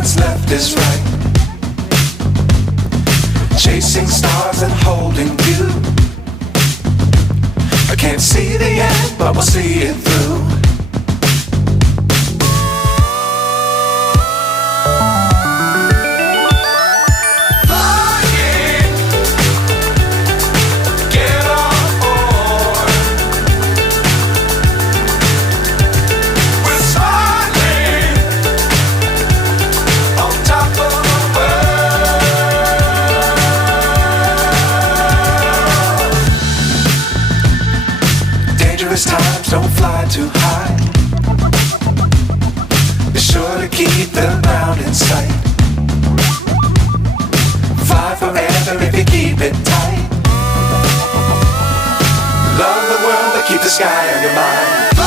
what's left is right. Chasing stars and holding you. I can't see the end, but we'll see it through. Times don't fly too high. Be sure to keep the ground in sight. Fly forever if you keep it tight. Love the world but keep the sky on your mind.